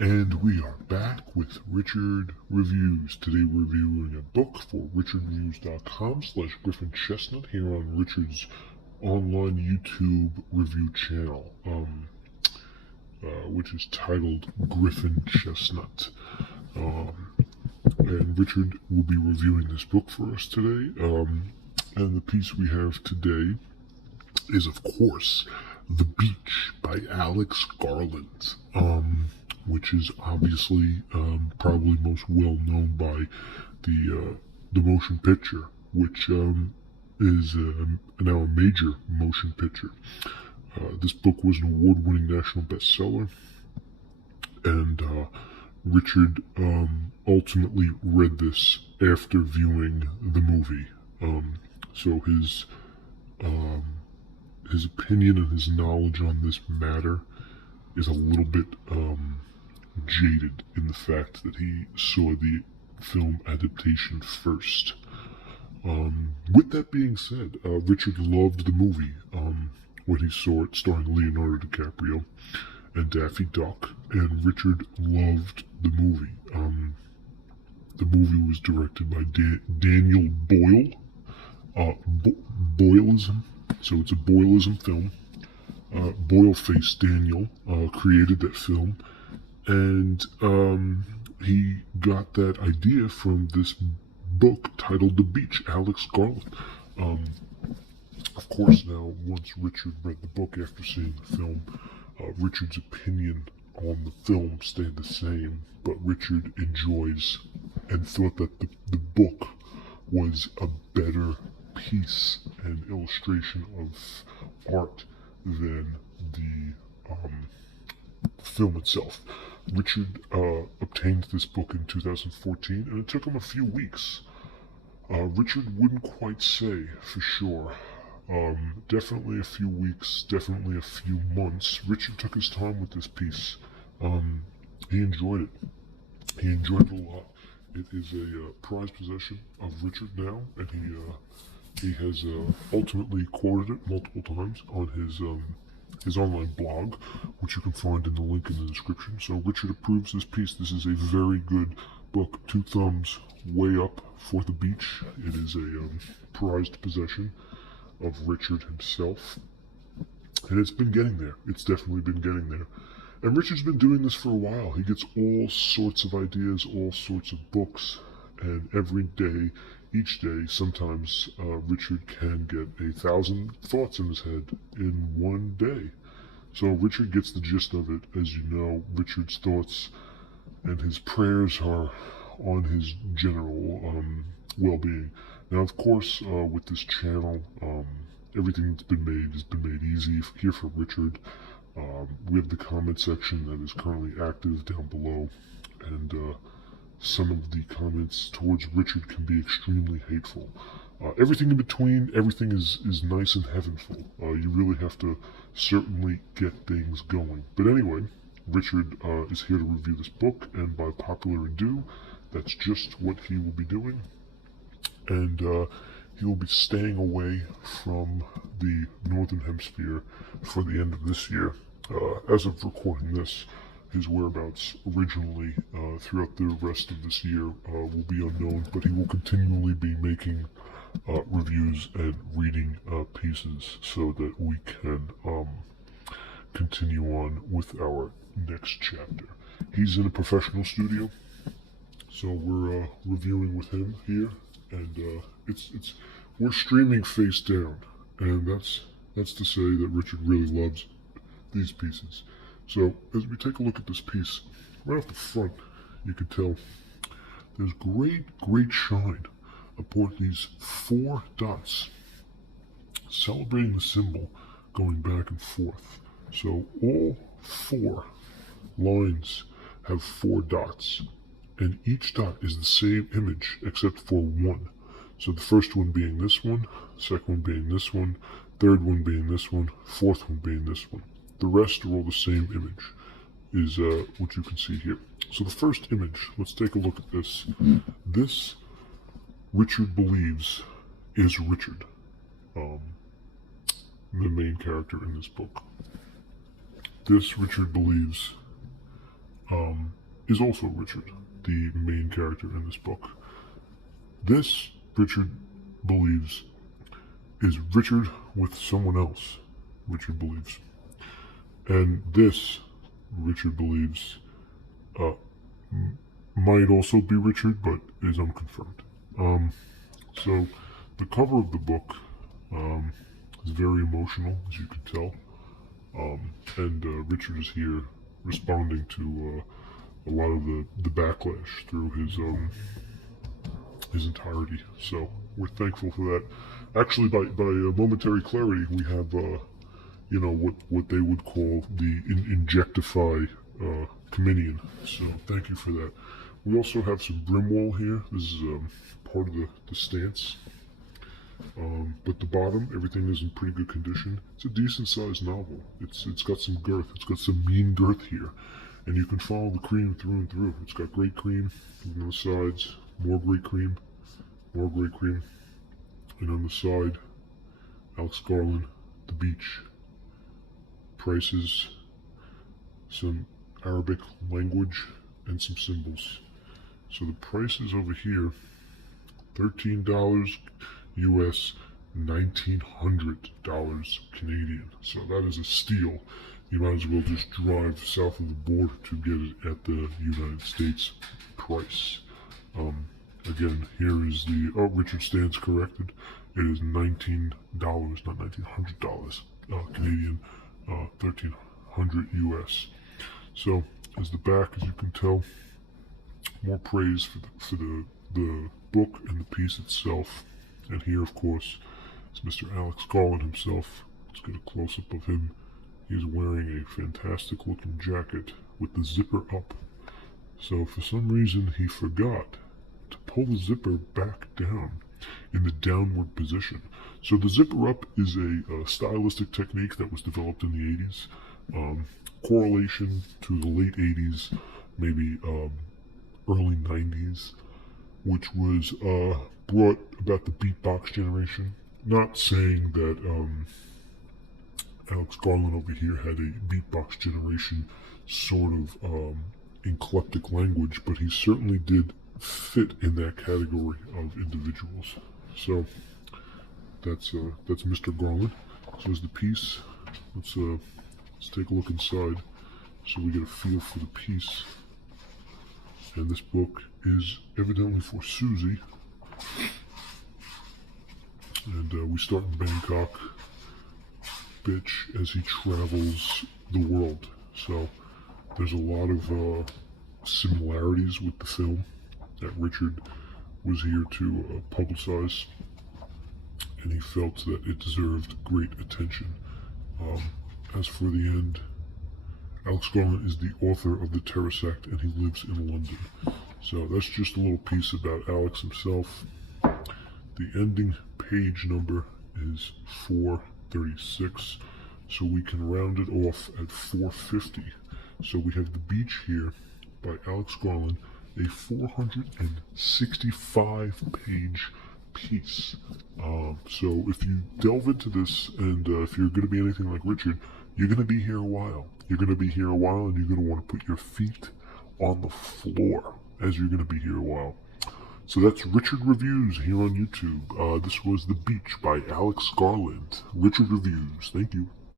And we are back with Richard Reviews. Today we're reviewing a book for richardreviews.com/Griffin Chestnut here on Richard's online YouTube review channel, which is titled Griffin Chestnut. And Richard will be reviewing this book for us today. And the piece we have today is, of course, The Beach by Alex Garland. Which is obviously probably most well known by the motion picture, which is now a major motion picture. This book was an award-winning national bestseller, and Richard ultimately read this after viewing the movie. So his opinion and his knowledge on this matter is a little bit jaded in the fact that he saw the film adaptation first. With that being said, Richard loved the movie when he saw it, starring Leonardo DiCaprio and Daffy Duck, and Richard loved the movie. The movie was directed by Daniel Boyle. Boyleism, so it's a Boyleism film. Boyle-faced Daniel created that film, and he got that idea from this book titled The Beach, Alex Garland. Of course, now, once Richard read the book after seeing the film, Richard's opinion on the film stayed the same, but Richard enjoys and thought that the book was a better piece and illustration of art than the film itself. Richard obtained this book in 2014, and it took him a few weeks. Richard wouldn't quite say for sure. Definitely a few weeks, definitely a few months. Richard took his time with this piece. He enjoyed it. He enjoyed it a lot. It is a prized possession of Richard now, and he has ultimately quoted it multiple times on his online blog, which you can find in the link in the description. So Richard approves this piece. This is a very good book. 2 thumbs way up for The Beach. It is a prized possession of Richard himself, and it's been getting there. It's definitely been getting there. And Richard's been doing this for a while. He gets all sorts of ideas, all sorts of books, and every day, each day, sometimes Richard can get 1,000 thoughts in his head in one day. So Richard gets the gist of it. As you know, Richard's thoughts and his prayers are on his general well-being. Now, of course, with this channel, everything that's been made has been made easy here for Richard. We have the comment section that is currently active down below, and some of the comments towards Richard can be extremely hateful. Everything in between, everything is nice and heavenful. You really have to certainly get things going. But anyway, Richard is here to review this book, and by popular ado, that's just what he will be doing. And he will be staying away from the Northern Hemisphere for the end of this year. As of recording this, his whereabouts originally throughout the rest of this year will be unknown, but he will continually be making reviews and reading pieces so that we can continue on with our next chapter. He's in a professional studio, so we're reviewing with him here, and we're streaming face down, and that's to say that Richard really loves these pieces. So as we take a look at this piece, right off the front, you can tell there's great shine aboard these 4 dots, celebrating the symbol going back and forth. So all 4 lines have 4 dots, and each dot is the same image except for one. So the first one being this one, second one being this one, third one being this one, fourth one being this one. The rest are all the same image, is what you can see here. So the first image, let's take a look at this. This, Richard believes, is Richard, the main character in this book. This, Richard believes, is also Richard, the main character in this book. This, Richard believes, is Richard with someone else, Richard believes. And this, Richard believes, might also be Richard, but is unconfirmed. So the cover of the book is very emotional, as you can tell. And Richard is here responding to a lot of the backlash through his entirety. So we're thankful for that. Actually, by momentary clarity, we have what they would call the Injectify Cominion. So thank you for that. We also have some Brimwall here. This is part of the stance. But the bottom, everything is in pretty good condition. It's a decent sized novel. It's got some girth. It's got some mean girth here. And you can follow the cream through and through. It's got great cream on the sides, more great cream, more great cream. And on the side, Alex Garland, the beach, prices, some Arabic language, and some symbols. So the prices over here, $13 US, $1,900 Canadian. So that is a steal. You might as well just drive south of the border to get it at the United States price. Again, here is the, Richard stands corrected. It is $19, not $1,900 Canadian, 1,300 US. So, as the back, as you can tell, more praise for the book and the piece itself. And here, of course, is Mr. Alex Garland himself. Let's get a close-up of him. He's wearing a fantastic-looking jacket with the zipper up. So, for some reason, he forgot to pull the zipper back down in the downward position. So the zipper up is a stylistic technique that was developed in the 80s. Correlation to the late 80s, maybe early 90s, which was brought about the beatbox generation. Not saying that Alex Garland over here had a beatbox generation sort of eclectic language, but he certainly did fit in that category of individuals. So that's Mr. Garland. So as the piece, let's take a look inside so we get a feel for the piece. And this book is evidently for Susie. And we start in Bangkok, Bitch, as he travels the world. So there's a lot of similarities with the film that Richard was here to publicize, and he felt that it deserved great attention. As for the end, Alex Garland is the author of The Terrorist Act, and he lives in London. So that's just a little piece about Alex himself. The ending page number is 436, so we can round it off at 450. So we have The Beach here by Alex Garland, a 465-page piece. So if you delve into this, and if you're going to be anything like Richard, you're going to be here a while. You're going to be here a while, and you're going to want to put your feet on the floor as you're going to be here a while. So that's Richard Reviews here on YouTube. This was The Beach by Alex Garland. Richard Reviews. Thank you.